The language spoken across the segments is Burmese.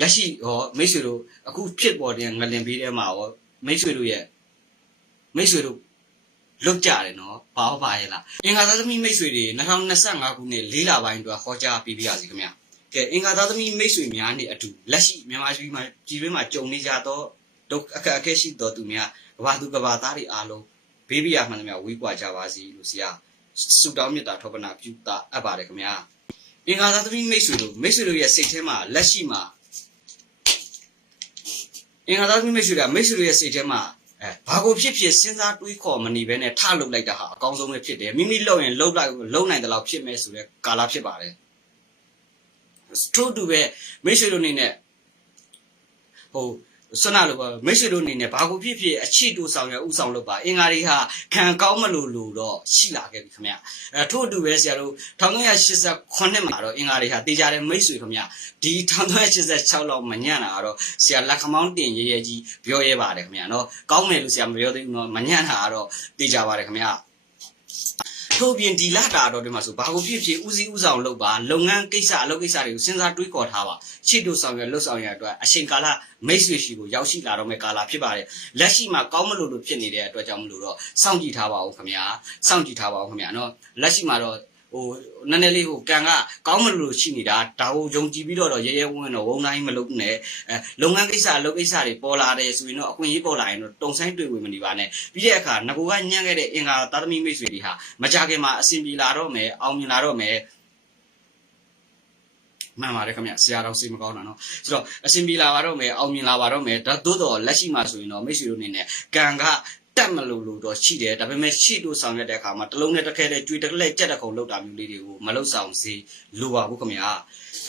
လက်ရှိဟောမိတ်ဆွေတို့အခုဖြစ်ပေါ်တဲ့ငလင်ပေးထဲမှာဟောမိတ်ဆွေတို့ရဲ့မိတ်ဆွေတို့လွတ်ကြတယ်နော်ဘာဟုတ်ပါရဲ့လားအင်္ဂါသားသမီးမိတ်ဆွေတွေ2025ခုနှစ်၄လပိုင်းအတွက်ဟောကြားပေးပြရစီခင်ဗျာကဲအင်္ဂါသားသမီးမိတ်ဆွေများနဲ့အတူလက်ရှိမြန်မာပြည်မှာပြည်တွင်းမှာကြုံနေကြတော့ဒုက္ခအခက်အခဲရှိတော်သူများကဘာသူကဘာသားတွေအားလုံးဘေးပြရမှန်သမျှဝေးကွာကြပါစေလို့ဆရာဆုတောင်းမေတ္တာထောပနာပြုတာအပ်ပါတယ်ခင်ဗျာအင်္ဂါသားသမီးမိတ်ဆွေတို့မိတ်ဆွေတို့ရဲ့စိတ်ထဲမှာလက်ရှိမှာ အင်္ဂါသားသမီးမိတ်ဆွေကမိတ်ဆွေတို့ရဲ့စိတ်ထဲမှာအဲဘာကိုဖြစ်ဖြစ်စဉ်းစားတွေးခေါ်မနေဘဲနဲ့ထလုပ်လိုက်တာဟာအကောင်းဆုံးပဲဖြစ်တယ်မိမိလုပ်ရင်လုပ်လိုက်လုပ်နိုင်တယ်လို့ဖြစ်မယ်ဆိုတဲ့ကာလဖြစ်ပါတယ်ထို့တူပဲမိတ်ဆွေတို့အနေနဲ့ဟို ဆန္ဒလို့ပါမိတ်ဆွေတို့အနေနဲ့ဘာကိုဖြစ်ဖြစ်အချစ်တူဆောင်ရဥဆောင်လုပ်ပါအင်္ဂါတွေဟာခံကောင်းမလို့လို့တော့ရှိလာခဲ့ပြီခင်ဗျအဲထို့တူပဲဆရာတို့1988မှာတော့အင်္ဂါတွေဟာတေးကြတဲ့မိတ်ဆွေခင်ဗျဒီ1986လောက်မညံ့တာကတော့ဆရာလက်ခမောင်းတင်ရဲရဲကြီးပြောရဲပါတယ်ခင်ဗျနော်ကောင်းမယ်လို့ဆရာမပြောသေးဘူးနော်မညံ့တာကတော့တေးကြပါတယ်ခင်ဗျ ထို့ပြင်ဒီလာတာတော့ဒီမှာဆိုဘာကိုဖြစ်ဖြစ်ဦးစီးဦးဆောင်လုပ်ပါလုပ်ငန်းကိစ္စအလုပ်ကိစ္စတွေကိုစဉ်းစားတွေးခေါ်ထားပါချစ်တို့ဆောင်ရလှုပ်ဆောင်ရအတွက်အချိန်ကာလမိတ်ဆွေရှိကိုရောက်ရှိလာတော့မယ့်ကာလဖြစ်ပါတယ်လက်ရှိမှာကောင်းမလို့လို့ဖြစ်နေတဲ့အတွက်ကြောင့်မလို့တော့စောင့်ကြည့်ထားပါဦးခင်ဗျာစောင့်ကြည့်ထားပါဦးခင်ဗျာနော်လက်ရှိမှာတော့ ဟိုနည်းနည်းလေးဟိုကံကကောင်းမလို့လို့ရှိနေတာဒါကိုယုံကြည်ပြီးတော့တော့ရဲရဲဝံ့ဝံ့တော့ဝုံတိုင်းမလုပ်နဲ့အဲလုပ်ငန်းကိစ္စအလုပ်ကိစ္စတွေပေါ်လာတယ်ဆိုရင်တော့အခွင့်အရေးပေါ်လာရင်တော့တုံဆိုင်တွေ့ဝင်မနေပါနဲ့ပြီးတဲ့အခါငကိုကညံ့ခဲ့တဲ့အင်္ဂါသာသမီမိတ်ဆွေတွေဟာမကြခင်မှာအဆင်ပြေလာတော့မယ်အောင်မြင်လာတော့မယ်မှန်ပါတယ်ခင်ဗျဆရာတော်စိတ်မကောင်းတာเนาะဆိုတော့အစဉ်ပြေလာပါတော့မယ်အောင်မြင်လာပါတော့မယ်ဒါသို့တော့လက်ရှိမှာဆိုရင်တော့မိတ်ဆွေတို့အနေနဲ့ကံက တက်မလို့လို့တော့ရှိတယ်ဒါပေမဲ့ရှိလို့ဆောင်ရတဲ့အခါမှာတစ်လုံးနဲ့တစ်ခဲလဲကြွေတစ်လဲကြက်တစ်ခုံလောက်တာမျိုးလေးတွေကိုမလောက်ဆောင်စေလိုပါဘူးခင်ဗျာ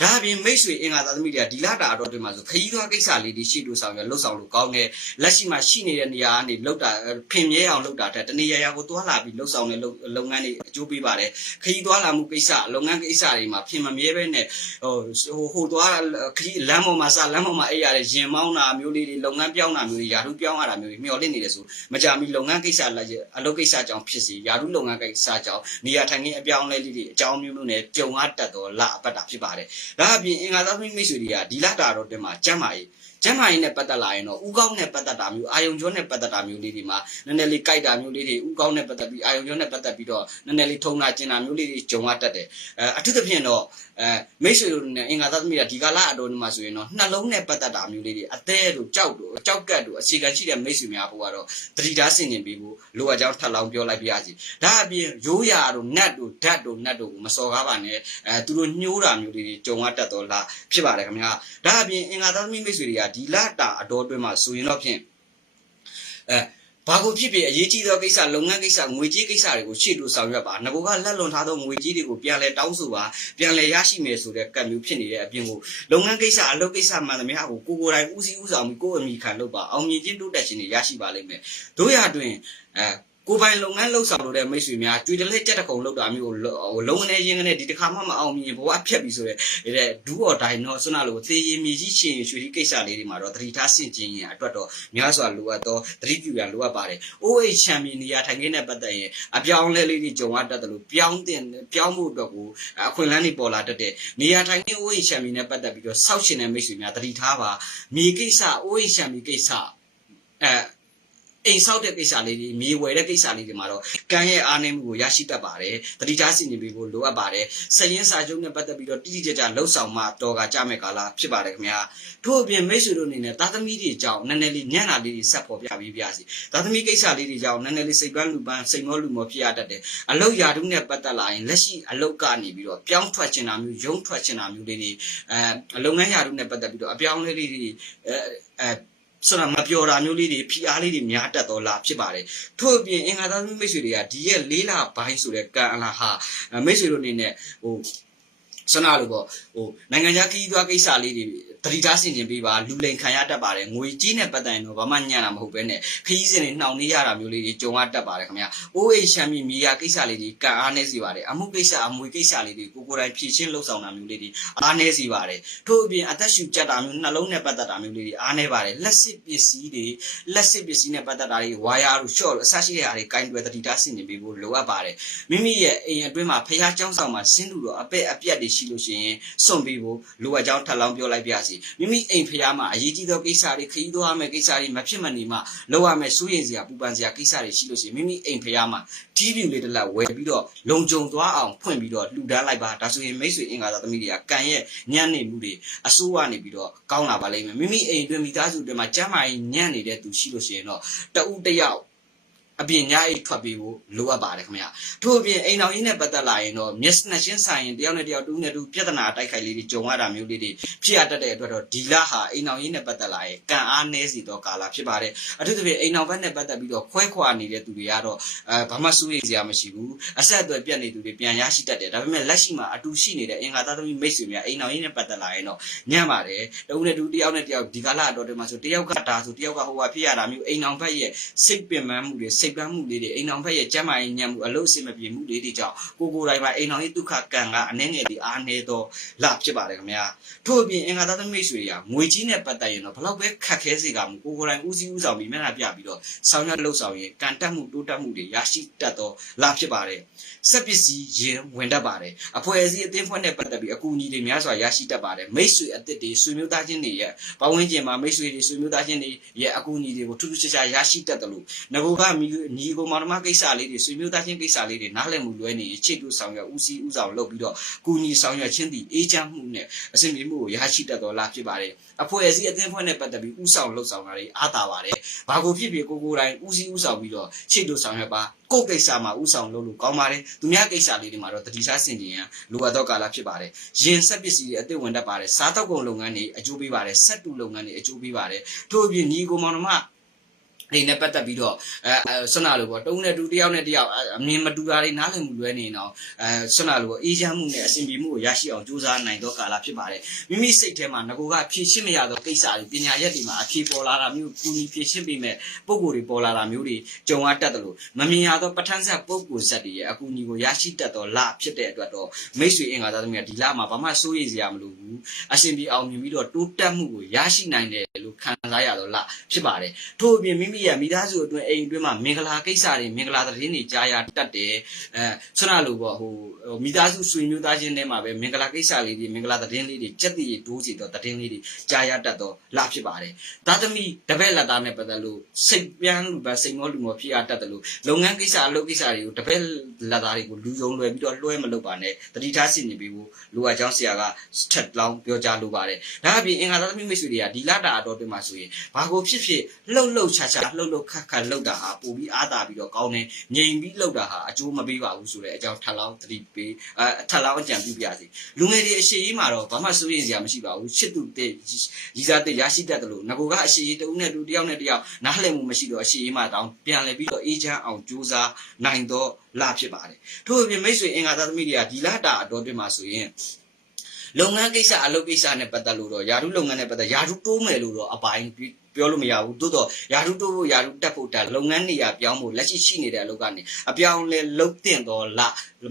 ဒါအပြင်မိတ်ဆွေအင်္ဂါသာသမီတွေကဒီလာတာတော့ဒီမှာဆိုခရီးသွားကိစ္စလေးတွေရှိလို့ဆောင်ရလှုပ်ဆောင်လို့ကောင်းတယ်လက်ရှိမှာရှိနေတဲ့နေရာကနေလှုပ်တာဖင်မြဲအောင်လှုပ်တာတဲ့တနေရာရာကိုတွားလာပြီးလှုပ်ဆောင်တဲ့လုပ်ငန်းတွေအကျိုးပေးပါတယ်ခရီးသွားလာမှုကိစ္စလုပ်ငန်းကိစ္စတွေမှာဖင်မမြဲပဲနဲ့ဟိုဟိုဟိုသွားခရီးလမ်းပေါ်မှာစလမ်းပေါ်မှာအိပ်ရတဲ့ရင်မောင်းတာမျိုးလေးတွေလုပ်ငန်းပြောင်းတာမျိုးတွေယာထုပြောင်းရတာမျိုးတွေမျှော်လင့်နေတယ်ဆိုမကြမီလုပ်ငန်းကိစ္စလိုက်အလုပ်ကိစ္စကြောင့်ဖြစ်စီယာထုလုပ်ငန်းကိစ္စကြောင့်နေရာထိုင်ခင်းအပြောင်းလဲလေးတွေအကြောင်းမျိုးမျိုးနဲ့ကြုံရတတ်တော့လအပတ်တာဖြစ်ပါတယ်ဒါအပြင်အင်္ဂါသားမိတ်ဆွေတွေကဒီလတာတော့တင်မှာကျမ်းမာရေး ကျမ်းမာရေးနဲ့ပတ်သက်လာရင်တော့ဥကောင်းနဲ့ပတ်သက်တာမျိုးအာယုံကျော်နဲ့ပတ်သက်တာမျိုးလေးတွေမှာနည်းနည်းလေးကြိုက်တာမျိုးလေးတွေဥကောင်းနဲ့ပတ်သက်ပြီးအာယုံကျော်နဲ့ပတ်သက်ပြီးတော့နည်းနည်းလေးထုံတာကျင်တာမျိုးလေးတွေဂျုံရတတ်တယ်အဲအထူးသဖြင့်တော့အဲမိတ်ဆွေတို့နဲ့အင်္ဂါသားသမီးကဒီကာလအတော်မှာဆိုရင်တော့နှလုံးနဲ့ပတ်သက်တာမျိုးလေးတွေအသေးတို့ကြောက်တို့ကြောက်ကတ်တို့အခြေခံရှိတဲ့မိတ်ဆွေများဘုကတော့တတိသားဆင်ကျင်ပေးဖို့လိုအပ်ကြောင်းထပ်လောင်းပြောလိုက်ပြရစီဒါအပြင်ရိုးရာတို့နတ်တို့ဓာတ်တို့နတ်တို့ကိုမစော်ကားပါနဲ့အဲသူတို့ညှိုးတာမျိုးလေးတွေဂျုံရတတ်တော့လားဖြစ်ပါတယ်ခင်ဗျာဒါအပြင်အင်္ဂါသားသမီးမိတ်ဆွေတွေကဒီလတာအတော်အတွင်းမှာဆိုရင်တော့ဖြင့်အဲဘာကိုဖြစ်ဖြစ်အရေးကြီးသောကိစ္စလုပ်ငန်းကိစ္စငွေကြေးကိစ္စတွေကိုရှေ့လို့ဆောင်ရွက်ပါငကိုကလက်လွန်ထားသောငွေကြေးတွေကိုပြန်လဲတောင်းဆိုပါပြန်လဲရရှိမယ်ဆိုတဲ့ကံမျိုးဖြစ်နေတဲ့အပြင်ကိုလုပ်ငန်းကိစ္စအလုပ်ကိစ္စမှန်သမျှကိုကိုကိုယ်တိုင်ဦးစီးဦးဆောင်ပြီးကိုယ်အမိခံလုပ်ပါအောင်မြင်ခြင်းတိုးတက်ခြင်းတွေရရှိပါလိမ့်မယ်တို့ရတွင်အဲ ကိုပိုင်လုပ်ငန်းလှုပ်ဆောင်လို့တဲ့မိတ်ဆွေများကြွေတလက်ကြက်တကုံလှုပ်တာမျိုးကိုဟိုလုံးဝနဲ့ရင်းကနေဒီတစ်ခါမှမအောင်မြင်ဘဝဖြတ်ပြီဆိုတဲ့တဲ့ဒူးအော်ဒိုင်နော်ဆွနာလို့သေရင်မြေကြီးရှင်ရွှေဒီကိစ္စလေးတွေမှာတော့သတိထားဆင့်ကျင်ရင်အတွက်တော့များစွာလိုအပ်တော့သတိပြုရန်လိုအပ်ပါတယ်။ OH ချန်ပီယံနေရာထိုင်ခင်းနဲ့ပတ်သက်ရင်အပြောင်းလဲလေးတွေကြုံရတတ်တယ်လို့ပြောင်းတင်ပြောင်းဖို့အတွက်ကိုအခွင့်အလမ်းတွေပေါ်လာတတ်တဲ့နေရာထိုင်ခင်း OH ချန်ပီယံနဲ့ပတ်သက်ပြီးတော့စောက်ရှင်တဲ့မိတ်ဆွေများသတိထားပါမြေကိစ္စ OH ချန်ပီယံကိစ္စအဲ အိမ်ဆောက်တဲ့ကိစ္စလေးတွေမြေဝယ်တဲ့ကိစ္စလေးတွေမှာတော့ကံရဲ့အားနည်းမှုကိုရရှိတတ်ပါတယ်တတိထားစီနေပြီးဖို့လိုအပ်ပါတယ်စရင်စာချုပ်နဲ့ပတ်သက်ပြီးတော့တိတိကျကျလှုပ်ဆောင်မှတော်ကကြမဲ့ကာလဖြစ်ပါတယ်ခင်ဗျာထို့အပြင်မိတ်ဆွေတို့အနေနဲ့သားသမီးတွေကြောင့်နည်းနည်းလေးညံ့တာလေးတွေဆက်ပေါ်ပြပြီးပြစီသားသမီးကိစ္စလေးတွေကြောင့်နည်းနည်းလေးစိတ်ပန်းလူပန်းစိတ်မောလူမောဖြစ်ရတတ်တယ်အလုတ်ရာထုနဲ့ပတ်သက်လာရင်လက်ရှိအလုတ်ကနေပြီးတော့ပြောင်းထွက်ချင်တာမျိုးရုံးထွက်ချင်တာမျိုးလေးတွေအဲလုပ်ငန်းရာထုနဲ့ပတ်သက်ပြီးတော့အပြောင်းလဲလေးတွေအဲအဲ ဆိုတော့မပြောတာမျိုးလေးတွေဖိအားလေးတွေများတတ်တော့လားဖြစ်ပါတယ်ထို့အပြင်အင်္ဂါသားမိတ်ဆွေတွေကဒီရဲ့လေးလပိုင်းဆိုတဲ့ကံအလားဟာမိတ်ဆွေတို့အနေနဲ့ဟိုစနာလို့ပေါ့ဟိုနိုင်ငံခြားခရီးသွားကိစ္စလေးတွေ တတိထားဆင်ကျင်ပေးပါလူလိန်ခံရတတ်ပါတယ်ငွေကြီးနဲ့ပတ်သက်ရင်တော့ဘာမှညံ့တာမဟုတ်ပဲနဲ့ခရီးစဉ်တွေနှောင်နေရတာမျိုးလေးတွေကြုံရတတ်ပါတယ်ခင်ဗျာအိုးအိမ်ရှမ်းပြည်မြေယာကိစ္စလေးတွေကံအားနေစီပါတယ်အမှုကိစ္စအမွေကိစ္စလေးတွေကိုကိုယ်တိုင်ဖြည့်ရှင်းလှုပ်ဆောင်တာမျိုးလေးတွေအားနေစီပါတယ်ထို့အပြင်အသက်ရှူကြက်တာမျိုးနှလုံးနဲ့ပတ်သက်တာမျိုးလေးတွေအားနေပါတယ်လက်စစ်ပစ္စည်းတွေလက်စစ်ပစ္စည်းနဲ့ပတ်သက်တာတွေဝါယာတို့ရှော့တို့အစရှိတဲ့ဟာတွေကင်တွယ်တတိထားဆင်ကျင်ပေးဖို့လိုအပ်ပါတယ်မိမိရဲ့အိမ်အတွင်းမှာဖះเจ้าဆောင်မှာဆင်းလူတော့အပဲ့အပြက်တွေရှိလို့ရှိရင်စွန့်ပေးဖို့လိုအပ်ကြောင်းထပ်လောင်းပြောလိုက်ပါ ရစေစေမိမိအိမ်ဖျားမှာအရေးကြီးသောကိစ္စတွေခရီးသွားမယ်ကိစ္စတွေမဖြစ်မနေမှလောက်ရမယ်စိုးရိမ်စရာပူပန်စရာကိစ္စတွေရှိလို့ရှိရင်မိမိအိမ်ဖျားမှာ TV လေးတစ်လက်ဝယ်ပြီးတော့လုံခြုံသွားအောင်ဖွင့်ပြီးတော့လှူဒန်းလိုက်ပါဒါဆိုရင်မိတ်ဆွေအင်္ဂါသာသမီးတွေကကံရဲ့ညံ့နေမှုတွေအစိုးရနေပြီးတော့ကောင်းလာပါလိမ့်မယ်မိမိအိမ်အတွင်းမိသားစုအတွင်းမှာကျမ်းမာရေးညံ့နေတဲ့သူရှိလို့ရှိရင်တော့တဦးတစ်ယောက် အပြင်ညအိတ်ထွက်ပြီးကိုလိုအပ်ပါတယ်ခင်ဗျာထို့အပြင်အိမ်တော်ကြီးနဲ့ပတ်သက်လာရင်တော့မျက်နှာချင်းဆိုင်ရင်တယောက်နဲ့တယောက်တူးနဲ့တူပြဿနာတိုက်ခိုက်လေးတွေကြုံရတာမျိုးလေးတွေဖြစ်ရတတ်တဲ့အတွက်တော့ဒီလဟာအိမ်တော်ကြီးနဲ့ပတ်သက်လာရင်ကံအားနည်းစီတော့ကာလဖြစ်ပါတယ်အထူးသဖြင့်အိမ်တော်ဘက်နဲ့ပတ်သက်ပြီးတော့ခွဲခွာနေတဲ့သူတွေကတော့အဲဘာမှစိုးရိမ်စရာမရှိဘူးအဆက်အသွယ်ပြတ်နေသူတွေပြန်ရရှိတတ်တယ်ဒါပေမဲ့လက်ရှိမှာအတူရှိနေတဲ့အင်္ဂါသားသမီးမိတ်ဆွေများအိမ်တော်ကြီးနဲ့ပတ်သက်လာရင်တော့ညံ့ပါတယ်တဦးနဲ့တူတယောက်နဲ့တယောက်ဒီကာလအတော်တည်းမှာဆိုတယောက်ကဒါဆိုတယောက်ကဟိုဟာဖြစ်ရတာမျိုးအိမ်တော်ဘက်ရဲ့စိတ်ပင်ပန်းမှုတွေစိတ်ပန်းမှုလေးတွေအိမ်တော်ဘက်ရဲ့ကျမ်းမာရေးညံ့မှုအလို့အဆင်မပြေမှုလေးတွေကြောင့်ကိုကိုယ်တိုင်မှာအိမ်တော်ကြီးဒုက္ခကံကအနှဲငယ်ဒီအားနေတော့လဖြစ်ပါတယ်ခင်ဗျာထို့အပြင်အင်္ဂါသားသမီးမိတ်ဆွေတွေကငွေကြီးနဲ့ပတ်သက်ရင်တော့ဘလောက်ပဲခက်ခဲစေကမူကိုကိုယ်တိုင်ဦးစီးဦးဆောင်ပြီးမျက်နှာပြပြီးတော့ဆောင်ရွက်လှုပ်ဆောင်ရင်ကံတက်မှုတိုးတက်မှုတွေရရှိတတ်တော့လဖြစ်ပါတယ်စက်ပစ္စည်းရင်ဝင်တတ်ပါတယ်အဖွဲ့အစည်းအသင်းဖွဲ့နဲ့ပတ်သက်ပြီးအကူအညီတွေများစွာရရှိတတ်ပါတယ်မိတ်ဆွေအသစ်တွေဆွေမျိုးသားချင်းတွေရဲ့ပဝန်းကျင်မှာမိတ်ဆွေတွေဆွေမျိုးသားချင်းတွေရဲ့အကူအညီတွေကိုထူးထူးခြားခြားရရှိတတ်တယ်လို့ငကိုကမိညီကိုမောင်နှမကိစ္စလေးတွေဆွေမျိုးသားချင်းကိစ္စလေးတွေနားလည်မှုလွဲနေရင်ချစ်တူဆောင်ရွက်ဦးစီးဦးဆောင်လုပ်ပြီးတော့ကူညီဆောင်ရွက်ခြင်းသည်အေးချမ်းမှုနဲ့အစဉ်ပြေမှုကိုရရှိတတ်တော်လားဖြစ်ပါတယ်အဖွဲ့အစည်းအသင်းဖွဲ့နဲ့ပတ်သက်ပြီးဦးဆောင်လှုပ်ဆောင်တာတွေအားသာပါတယ်ဘာကိုဖြစ်ဖြစ်ကိုကိုယ်တိုင်ဦးစီးဦးဆောင်ပြီးတော့ချစ်တူဆောင်ရွက်ပါကိုယ့်ကိစ္စမှာဥဆောင်လုပ်လို့ကောင်းပါတယ်သူများကိစ္စလေးတွေမှာတော့တတိစားဆင်ခြင်ရန်လိုအပ်သောကာလဖြစ်ပါတယ်ရင်ဆက်ပစ္စည်းတွေအသစ်ဝင်တတ်ပါတယ်စားတောက်ကုန်လုပ်ငန်းတွေအကျိုးပေးပါတယ်ဆက်တူလုပ်ငန်းတွေအကျိုးပေးပါတယ်ထို့အပြင်ညီကိုမောင်နှမ နေနဲ့ပတ်သက်ပြီးတော့အဲဆွမ်းနာလို့ပေါ့တုံးနဲ့တူတယောက်နဲ့တယောက်အမြင်မတူတာတွေနားလည်မှုလွဲနေတော့အဲဆွမ်းနာလို့အေးချမ်းမှုနဲ့အစဉ်ပြေမှုကိုရရှိအောင်ကြိုးစားနိုင်သောကာလဖြစ်ပါတယ်မိမိစိတ်ထဲမှာငကိုကဖြည့်ရှင်းမရသောကိစ္စတွေပညာရက်တွေမှာအဖြေပေါ်လာတာမျိုးကူညီဖြည့်ရှင်းပေးမဲ့ပုံကိုယ်တွေပေါ်လာတာမျိုးတွေကြုံရတတ်တယ်လို့မမြင်ရသောပဋ္ဌာန်းဆက်ပုံကိုယ်ဆက်တွေရဲ့အကူအညီကိုရရှိတတ်သောလဖြစ်တဲ့အတွက်တော့မိတ်ဆွေအင်္ဂါသားသမီးကဒီလမှာဘာမှစိုးရိမ်စရာမလိုဘူးအစဉ်ပြေအောင်မြင်ပြီးတော့တိုးတက်မှုကိုရရှိနိုင်တယ်လို့ခံစားရတော့လဖြစ်ပါတယ်ထို့အပြင်မိမိရဲ့မိသားစုအတွင်းအိမ်အတွင်းမှာမင်္ဂလာကိစ္စတွေမင်္ဂလာသတင်းတွေကြားရတတ်တယ်အဲဆွမ်းနာလို့ပေါ့ဟိုမိသားစုဆွေမျိုးသားချင်းတွေမှာပဲမင်္ဂလာကိစ္စလေးတွေမင်္ဂလာသတင်းလေးတွေစက်တည်တိုးစီတော့သတင်းလေးတွေကြားရတတ်တော့လဖြစ်ပါတယ်ဒါသမီးတပည့်လက်သားနဲ့ပတ်သက်လို့စိတ်ပြန်လူပဲစိတ်မောလူမောဖြစ်ရတတ်တယ်လို့လုပ်ငန်းကိစ္စအလုပ်ကိစ္စတွေကိုတပည့်လက်သားတွေကိုလူယုံလွယ်ပြီးတော့လွှဲမလုပ်ပါနဲ့တတိထားစီနေပြီးဖို့လူအကြောင်းဆရာကထက်လောင်းပြောကြားလိုပါတယ်ဒါအပြင်အင်္ဂါသားသမီးမိတ်ဆွေတွေကဒီလတာအတော်တွင်မှာဆိုရင်ဘာကိုဖြစ်ဖြစ်လှုပ်လှုပ်ချာချာလှုပ်လှုပ်ခတ်ခတ်လှုပ်တာဟာပိုပြီးအားသာပြီးတော့ကောင်းတယ်ငြိမ်ပြီးလှုပ်တာဟာအကျိုးမပေးပါဘူးဆိုတဲ့အကြောင်းထပ်လောင်းသတိပေးအဲထပ်လောင်းအကြံပြုပြစီလူငယ်တွေအရှိကြီးမှာတော့ဘာမှစိုးရိမ်စရာမရှိပါဘူးချစ်သူတဲ့ရီစားတဲ့ရရှိတတ်တယ်လို့ငကိုကအရှိကြီးတဦးနဲ့တူတယောက်နဲ့တယောက်နားလည်မှုမရှိတော့အရှိကြီးမှာတောင်းပြန်လဲပြီးတော့အေးချမ်းအောင်ကြိုးစားနိုင်တော့လဖြစ်ပါတယ်ထို့အပြင်မိတ်ဆွေအင်္ဂါသားသမီးတွေကဒီလတာအတော်တွင်မှာဆိုရင်လုပ်ငန်းကိစ္စအလုပ်ကိစ္စနဲ့ပတ်သက်လို့တော့ယာရုလုပ်ငန်းနဲ့ပတ်သက်ယာရုတိုးမယ်လို့တော့အပိုင်း ပြောလို့မရဘူးသို့တော့ယာရုတိုးဖို့ယာရုတက်ဖို့တက်လုပ်ငန်းနေရာပြောင်းဖို့လက်ရှိရှိနေတဲ့အလုပ်ကနေအပြောင်းလဲလုတ်တင်တော့လ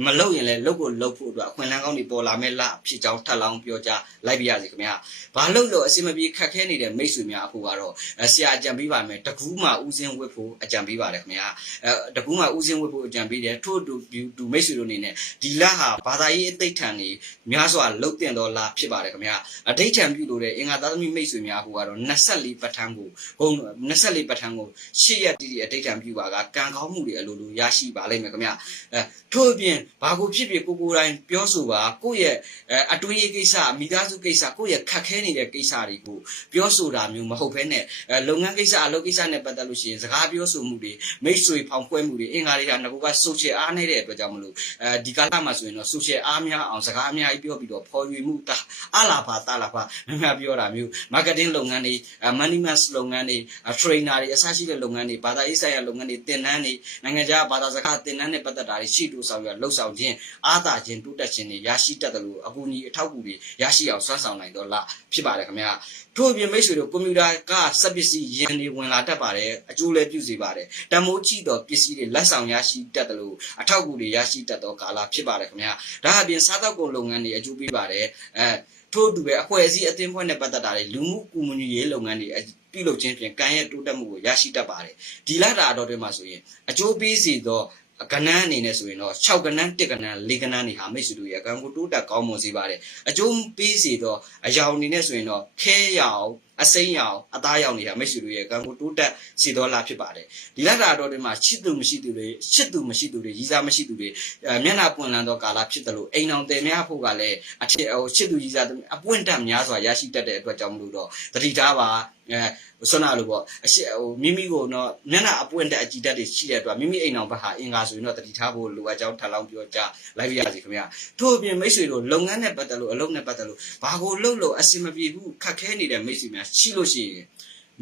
မလုတ်ရင်လည်းလုတ်ကိုလုတ်ဖို့အတွက်အခွင့်အလမ်းကောင်းတွေပေါ်လာမဲ့လဖြစ်ကြောင်းထပ်လောင်းပြောကြားလိုက်ပြရစီခင်ဗျာဘာလို့လို့အစီမပြေခက်ခဲနေတဲ့မိတ်ဆွေများအဖို့ကတော့ဆရာအကြံပေးပါမယ်တကူးမှဦးစင်းဝတ်ဖို့အကြံပေးပါတယ်ခင်ဗျာအဲတကူးမှဦးစင်းဝတ်ဖို့အကြံပေးတယ်ထို့တူတူမိတ်ဆွေတို့အနေနဲ့ဒီလဟာဘာသာရေးအသိထံနေများစွာလုတ်တင်တော့လဖြစ်ပါတယ်ခင်ဗျာအဋိဌံပြုလို့တဲ့အင်္ဂါသားသမီးမိတ်ဆွေများအဖို့ကတော့24ပဋ္ဌာန်းကိုဘုံ24ပဋ္ဌာန်းကိုရှေ့ရက်တည်တည်အဋိဌံပြုပါကကံကောင်းမှုတွေအလိုလိုရရှိပါလိမ့်မယ်ခင်ဗျာအဲထို့အပြင်ဘာကိုဖြစ်ဖြစ်ကိုကိုယ်တိုင်ပြောဆိုပါကိုယ့်ရဲ့အတွင်းရေးကိစ္စမိသားစုကိစ္စကိုယ့်ရဲ့ခက်ခဲနေတဲ့ကိစ္စတွေကိုပြောဆိုတာမျိုးမဟုတ်ဘဲနဲ့လုပ်ငန်းကိစ္စအလုပ်ကိစ္စနဲ့ပတ်သက်လို့ရှိရင်စကားပြောဆိုမှုတွေမိတ်ဆွေဖောင်ဖွဲမှုတွေအင်္ဂါတွေကငါကဆိုရှယ်အားနေတဲ့အတွက်ကြောင့်မလို့အဲဒီကာလမှာဆိုရင်တော့ဆိုရှယ်အားများအောင်စကားအများကြီးပြောပြီးတော့ဖော်ရွေမှုအလာပါတလာပါမများပြောတာမျိုး marketing လုပ်ငန်းတွေ money mas လုပ်ငန်းတွေ trainer တွေအစရှိတဲ့လုပ်ငန်းတွေဘာသာရေးဆိုင်ရာလုပ်ငန်းတွေသင်တန်းတွေနိုင်ငံခြားဘာသာစကားသင်တန်းနဲ့ပတ်သက်တာတွေရှိတူဆောင်ရလှုပ်ဆောင်ခြင်းအားသာခြင်းတိုးတက်ခြင်းတွေရရှိတတ်တယ်လို့အကူအညီအထောက်အကူတွေရရှိအောင်ဆွမ်းဆောင်နိုင်တော့လားဖြစ်ပါတယ်ခင်ဗျာထို့အပြင်မိတ်ဆွေတို့ကွန်ပျူတာကစက်ပစ္စည်းယင်တွေဝင်လာတတ်ပါတယ်အကျိုးလည်းပြုစေပါတယ်တမိုးကြည့်တော့ပစ္စည်းတွေလက်ဆောင်ရရှိတတ်တယ်လို့အထောက်အကူတွေရရှိတတ်တော့ကာလဖြစ်ပါတယ်ခင်ဗျာဒါအပြင်စားသောက်ကုန်လုပ်ငန်းတွေအကျိုးပေးပါတယ်အဲထို့အတူပဲအဖွဲ့အစည်းအသင်းဖွဲ့နဲ့ပတ်သက်တာတွေလူမှုကူမှုရေးလုပ်ငန်းတွေပြုလုပ်ခြင်းဖြင့်ကံရဲ့တိုးတက်မှုကိုရရှိတတ်ပါတယ်ဒီလတာအတော်တွင်မှာဆိုရင်အကျိုးပေးစေသော ကနန်းအနေနဲ့ဆိုရင်တော့6ကနန်း1ကနန်း4ကနန်းနေဟာမိတ်ဆွေတို့ရဲ့အကံကိုတိုးတက်ကောင်းမွန်စေပါတယ်အကျုံးပေးစေတော့အယောင်အနေနဲ့ဆိုရင်တော့ခဲရောင်အစိမ်းရောင်အသားရောင်နေတာမိတ်ဆွေတို့ရဲ့အကံကိုတိုးတက်စေတော့လာဖြစ်ပါတယ်ဒီလက်တာတော်တွေမှာချစ်သူမရှိသူတွေချစ်သူမရှိသူတွေရည်စားမရှိသူတွေအဲမျက်နှာပွင့်လန်းသောကာလဖြစ်တယ်လို့အိမ်အောင်တယ်များဖို့ကလည်းအထက်ဟိုချစ်သူရည်စားသူအပွင့်တက်များစွာရရှိတတ်တဲ့အတွက်ကြောင့်မလို့တော့တတိထားပါ အဲဆွမ်းနာလို့ပေါ့အရှိဟိုမိမိကိုတော့မျက်နှာအပွင့်တက်အကြည့်တက်တွေရှိတဲ့အတွက်မိမိအိမ်အောင်ဘက်ဟာအင်္ဂါဆိုရင်တော့တတိထားဖို့လိုအပ်ကြောင်းထပ်လောင်းပြောကြလိုက်ရစီခင်ဗျာထို့အပြင်မိတ်ဆွေတို့လုပ်ငန်းနဲ့ပတ်သက်လို့အလုပ်နဲ့ပတ်သက်လို့ဘာကိုလုပ်လို့အဆင်မပြေဘူးခက်ခဲနေတဲ့မိတ်ဆွေများရှိလို့ရှိရင်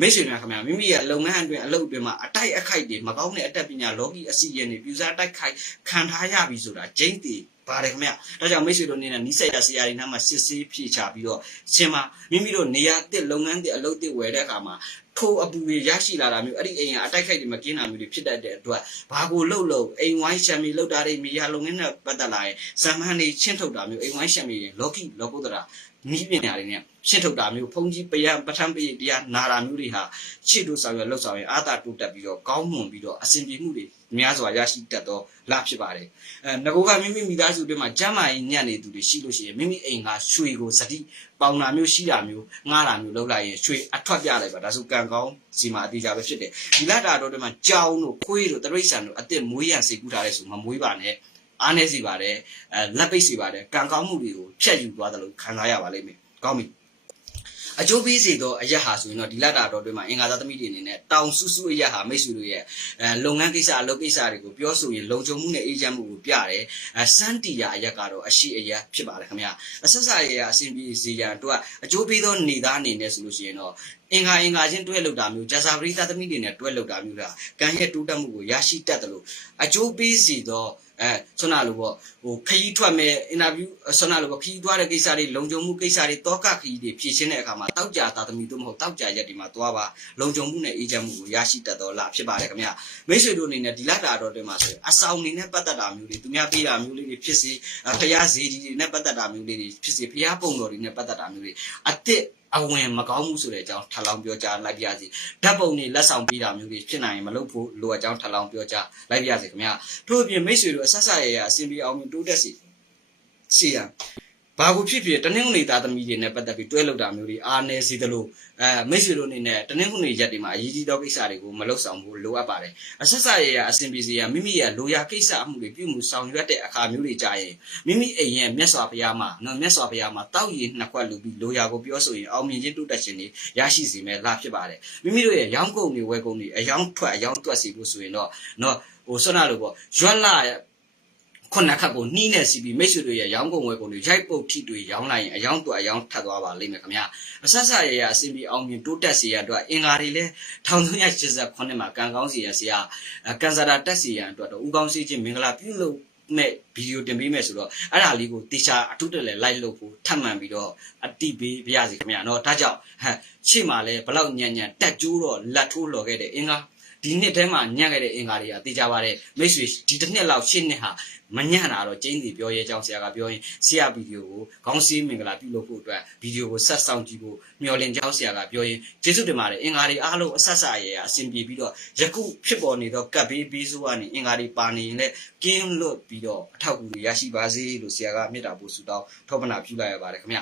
မိတ်ဆွေများခင်ဗျာမိမိရဲ့လုပ်ငန်းအတွင်းအလုပ်အတွင်းမှာအတိုက်အခိုက်တွေမကောင်းတဲ့အတတ်ပညာလောကီအစီအရင်တွေပြူစားတိုက်ခိုက်ခံထားရပြီဆိုတာဂျိမ့်တီ ပါတယ်ခင်ဗျာဒါကြောင့်မိတ်ဆွေတို့အနေနဲ့နီးစက်ရဆရာတွေနားမှာစစ်ဆေးဖြေချပြီးတော့ရှင်မမိမိတို့နေရာတစ်လုပ်ငန်းတစ်အလုပ်တစ်ဝယ်တဲ့အခါမှာထိုးအပူတွေရရှိလာတာမျိုးအဲ့ဒီအိမ်ကအတိုက်ခိုက်တွေမကင်းတာမျိုးတွေဖြစ်တတ်တဲ့အတွက်ဘာကိုလှုပ်လို့အိမ်ဝိုင်းရှံမီလှုပ်တာတွေမိရလုပ်ငန်းနဲ့ပတ်သက်လာရင်ဇမန်တွေချင်းထုတ်တာမျိုးအိမ်ဝိုင်းရှံမီလောကီလောကုတ္တရာနီးပညာတွေနဲ့ရှင်းထုတ်တာမျိုးဖုန်ကြီးပယံပထမပိတရားနာတာမျိုးတွေဟာချစ်တို့ဆောင်ရွက်လှုပ်ဆောင်ရင်အာသာတိုးတက်ပြီးတော့ကောင်းမွန်ပြီးတော့အစဉ်ပြေမှုတွေ များစွာရရှိတတ်တော့လာဖြစ်ပါတယ်အဲငကိုကမိမိမိသားစုတွေမှာကျမ်းမာရေးညံ့နေသူတွေရှိလို့ရှိရင်မိမိအိမ်ကရွှေကိုစတိပေါင်တာမျိုးရှိတာမျိုးငားတာမျိုးလုပ်လိုက်ရင်ရွှေအထွက်ပြလိုက်ပါဒါဆိုကံကောင်းစီမှာအတိအကျပဲဖြစ်တယ်ဒီလတာတော့ဒီမှာကြောင်တို့ခွေးတို့တရိษံတို့အစ်စ်မွေးရစိတ်ကူးထားတဲ့ဆိုမမွေးပါနဲ့အားနေစီပါတယ်အဲလက်ပိတ်စီပါတယ်ကံကောင်းမှုတွေကိုဖြတ်ယူသွားတယ်လို့ခံစားရပါလိမ့်မယ်ကောင်းပြီ အကျိုးပေးစေသောအရက်ဟာဆိုရင်တော့ဒီလတာတော်တွေမှာအင်္ဂါသားသမီးတွေအနေနဲ့တောင်စုစုအရက်ဟာမိတ်ဆွေတို့ရဲ့အဲလုပ်ငန်းကိစ္စအလုပ်ကိစ္စတွေကိုပြောဆိုရင်လုံခြုံမှုနဲ့အေးချမ်းမှုကိုပြတယ်အဲစန်တီယာအရက်ကတော့အရှိအရက်ဖြစ်ပါတယ်ခင်ဗျာအဆက်ဆက်ရရအစဉ်ပြေစေရန်အတွက်အကျိုးပေးသောနေသားအနေနဲ့ဆိုလို့ရှိရင်တော့အင်္ဂါအင်္ဂါချင်းတွဲလောက်တာမျိုးဂျာစာပရိသသမီးတွေနဲ့တွဲလောက်တာမျိုးကကံရဲ့တိုးတက်မှုကိုရရှိတတ်တယ်လို့အကျိုးပေးစီသော အဲဆွမ်းနာလို့ပေါ့ဟိုခရီးထွက်မဲ့အင်တာဗျူးဆွမ်းနာလို့ပေါ့ခရီးသွားတဲ့ကိစ္စတွေလုံခြုံမှုကိစ္စတွေတောကခရီးတွေဖြည့်ရှင်းတဲ့အခါမှာတောက်ကြတာသမီးတို့မဟုတ်တောက်ကြရက်ဒီမှာသွားပါလုံခြုံမှုနဲ့အေးချမ်းမှုကိုရရှိတတ်တော်လားဖြစ်ပါတယ်ခင်ဗျမိတ်ဆွေတို့အနေနဲ့ဒီလတာတော်တွေမှာဆိုရင်အဆောင်နေနဲ့ပတ်သက်တာမျိုးတွေသူများပေးတာမျိုးလေးတွေဖြစ်စေဖျားဈေးကြီးတွေနဲ့ပတ်သက်တာမျိုးလေးတွေဖြစ်စေဖျားပုံတော်တွေနဲ့ပတ်သက်တာမျိုးတွေအစ်စ် အဝင်မကောင်းမှုဆိုတဲ့အကြောင်းထပ်လောင်းပြောကြားလိုက်ပြရစီဓာတ်ပုံတွေလက်ဆောင်ပေးတာမျိုးတွေဖြစ်နိုင်ရင်မလုပ်ဖို့လိုအပ်ကြောင်းထပ်လောင်းပြောကြားလိုက်ပြရစီခင်ဗျာထို့အပြင်မိတ်ဆွေတို့အဆက်ဆက်ရရအစဉ်ပြေအောင်မြင်တိုးတက်စီစီရန် ဘာကိုဖြစ်ဖြစ်တနင်္ဂနွေသားသမီးတွေနဲ့ပတ်သက်ပြီးတွဲလောက်တာမျိုးတွေအားနေစီသလိုအဲမိတ်ဆွေတို့အနေနဲ့တနင်္ဂနွေရက်တွေမှာအရေးကြီးသောကိစ္စတွေကိုမလုပ်ဆောင်ဖို့လိုအပ်ပါတယ်အဆက်ဆက်ရရအစဉ်ပြေစီရမိမိရဲ့လိုရာကိစ္စအမှုတွေပြုမှုဆောင်ရွက်တဲ့အခါမျိုးတွေကြာရင်မိမိအိမ်ရဲ့မျက်စွာဘုရားမှာနော်မျက်စွာဘုရားမှာတောက်ရည်နှစ်ခွက်လူပြီးလိုရာကိုပြောဆိုရင်အောင်မြင်ခြင်းတိုးတက်ခြင်းတွေရရှိစေမယ်လားဖြစ်ပါတယ်မိမိတို့ရဲ့ရောင်းကုန်တွေဝယ်ကုန်တွေအယောင်းထွက်အယောင်းတွက်စီဖို့ဆိုရင်တော့နော်ဟိုဆွမ်းနာလို့ပေါ့ရွက်လာ ခုနှစ်ခတ်ကိုနှီးနေစီပြီးမိတ်ဆွေတို့ရဲ့ရောင်းကုန်ဝယ်ကုန်တွေရိုက်ပုတ်ထိတွေရောင်းလိုက်ရင်အယောင်းတွက်အယောင်းထပ်သွားပါလိမ့်မယ်ခင်ဗျာအဆက်ဆက်ရရအစဉ်ပြီးအောင်မြင်တိုးတက်စေရအတွက်အင်္ဂါတွေလည်း1389မှာကံကောင်းစီရဆရာကန်ဆာတာတက်စီရအတွက်တော့ဥကောင်းစီချင်းမင်္ဂလာပြုလို့မဲ့ဗီဒီယိုတင်ပေးမယ်ဆိုတော့အဲ့ဒါလေးကိုတေချာအထုတက်လဲလိုက်လို့ဖို့ထပ်မှန်ပြီးတော့အတိပေးပြရစီခင်ဗျာเนาะဒါကြောင့်ဟမ်ရှေ့မှာလဲဘလောက်ညံ့ညံ့တက်ကျိုးတော့လက်ထိုးလော်ခဲ့တဲ့အင်္ဂါ ဒီနှစ်ထဲမှာညံ့ခဲ့တဲ့အင်္ဂါတွေကတေချာပါတယ်မိတ်ဆွေဒီတစ်နှစ်လောက်ရှင်းနှစ်ဟာမညံ့တာတော့ကျင်းစီပြောရဲကြောင်းဆရာကပြောရင်ဆရာဗီဒီယိုကိုခေါင်းစည်းမင်္ဂလာပြုလုပ်ဖို့အတွက်ဗီဒီယိုကိုဆက်ဆောင်ကြည့်ဖို့မျှော်လင့်ကြောင်းဆရာကပြောရင်ကျေးဇူးတင်ပါတယ်အင်္ဂါတွေအားလုံးအဆက်ဆက်ရဲအဆင်ပြေပြီးတော့ယခုဖြစ်ပေါ်နေသောကပ်ဘေးဘေးဆိုးကနေအင်္ဂါတွေပါနေရင်လည်းကင်းလွတ်ပြီးတော့အထောက်အကူတွေရရှိပါစေလို့ဆရာကမေတ္တာပို့ဆုတောင်းထောပနာပြုလိုက်ရပါတယ်ခင်ဗျ